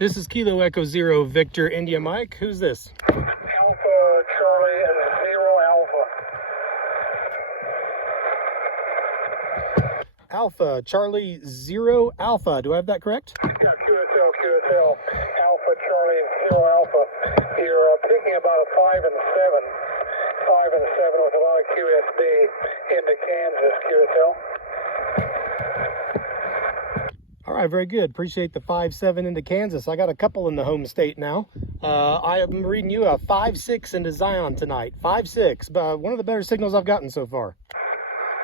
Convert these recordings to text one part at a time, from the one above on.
This is Kilo Echo Zero Victor India Mike. Who's this? Alpha Charlie and Zero Alpha. Alpha Charlie Zero Alpha. Do I have that correct? Yeah, QSL. Alpha Charlie and Zero Alpha. You're picking about a 5 and 7. 5 and 7 with a lot of QSB into Kansas, QSL. All right, very good. Appreciate the 5-7 into Kansas. I got a couple in the home state now. I am reading you a 5-6 into Zion tonight. 5-6, one of the better signals I've gotten so far.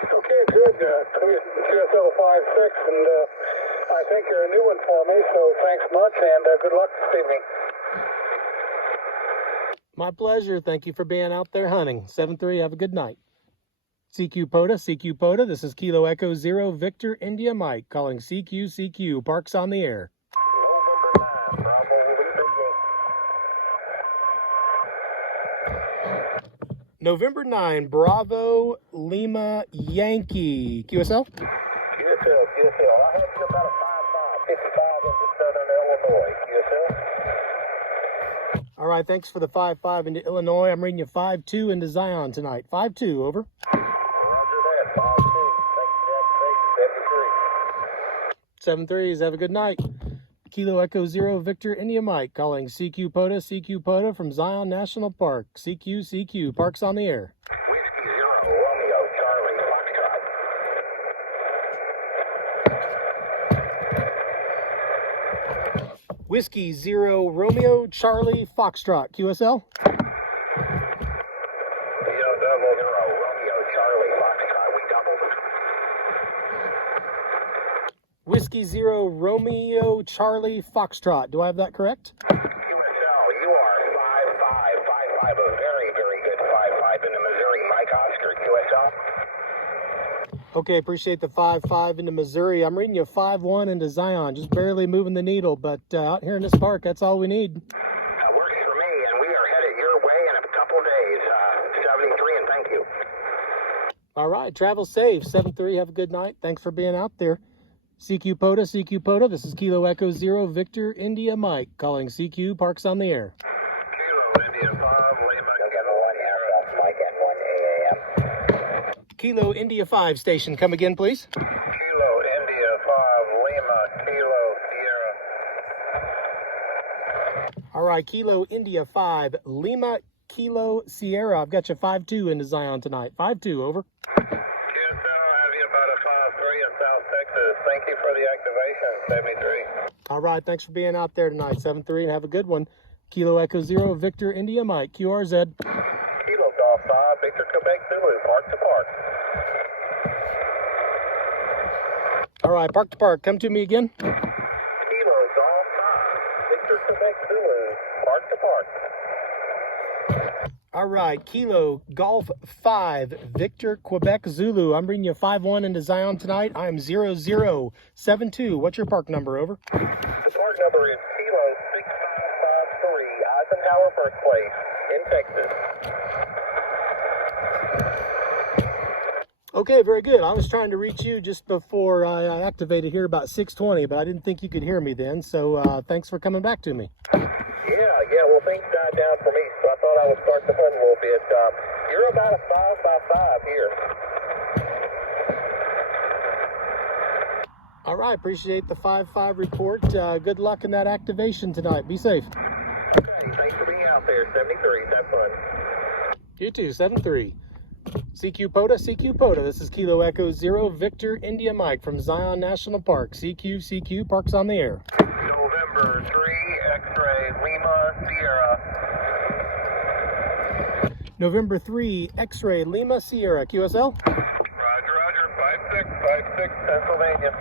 Okay, good. QSL 5-6, and I think you're a new one for me, so thanks much, and good luck this evening. My pleasure. Thank you for being out there hunting. 7-3, have a good night. CQ POTA, this is Kilo Echo Zero Victor India Mike calling CQ, Parks on the air. November 9, Bravo Lima Yankee. QSL? QSL. I had you about a 5-5, 55 into Southern Illinois. QSL. All right, thanks for the 5-5 into Illinois. I'm reading you 5-2 into Zion tonight. 5-2, over. Roger that. 5-2. Thanks, Jack. 7-3s, have a good night. Kilo Echo Zero Victor India Mike calling CQ POTA from Zion National Park. CQ, Parks on the air. Whiskey 0, Romeo, Charlie, Foxtrot. Whiskey 0 Romeo Charlie Foxtrot. QSL? Romeo, Charlie, Foxtrot. We doubled it. Whiskey 0 Romeo Charlie Foxtrot. Do I have that correct? QSL, you are 5-5, a very, very good 5-5 in the Missouri, Mike Oscar, QSL. Okay, appreciate the 5-5 into Missouri. I'm reading you 5-1 into Zion, just barely moving the needle, but out here in this park, that's all we need. That works for me, and we are headed your way in a couple days. 73, and thank you. All right, travel safe. 7-3, have a good night. Thanks for being out there. CQ POTA, this is Kilo Echo Zero Victor India Mike calling CQ Parks on the air. Kilo India 5, Lima. Mike and 1 AM. Kilo India 5 station, come again, please. Kilo India 5, Lima, Kilo Sierra. All right, Kilo India 5, Lima, Kilo Sierra. I've got you 5-2 into Zion tonight. 5-2, over. QSL, I have you about a 5-3 in South Texas. Thank you for the activation, 73. All right, thanks for being out there tonight. 7-3, and have a good one. Kilo Echo Zero Victor India Mike, QRZ. Kilo Golf 5, Victor Quebec Zulu, park to park. All right, park to park. Come to me again. Kilo Golf 5, Victor Quebec Zulu, park to park. All right, Kilo Golf 5, Victor Quebec Zulu. I'm bringing you 5-1 into Zion tonight. I am 0072. What's your park number, over? The park number is Kilo 6553, Eisenhower Birthplace in Texas. Okay, very good. I was trying to reach you just before I activated here about 6:20, but I didn't think you could hear me then, so thanks for coming back to me. Yeah, well, things died down for me, so I thought I would start the hunt a little bit. You're about a 5-by-5 here. All right, appreciate the 5-5 report. Good luck in that activation tonight. Be safe. Okay, thanks for being out there. 73, have fun. You too, 7-3. CQ POTA, this is Kilo Echo Zero Victor India Mike from Zion National Park. CQ, Parks on the air. November 3, X-ray, Lima, Sierra. November 3, X-ray, Lima, Sierra. QSL? Roger, 5-6, Pennsylvania.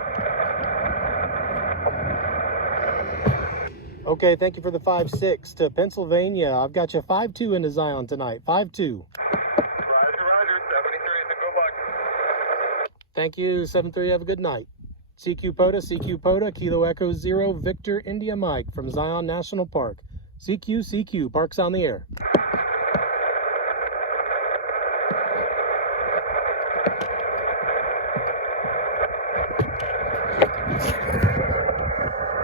Okay, thank you for the 5-6 to Pennsylvania. I've got you 5-2 into Zion tonight. 5-2. Roger, 73, and good luck. Thank you, 7-3. Have a good night. CQ POTA, Kilo Echo Zero Victor India Mike from Zion National Park. CQ, Parks on the air.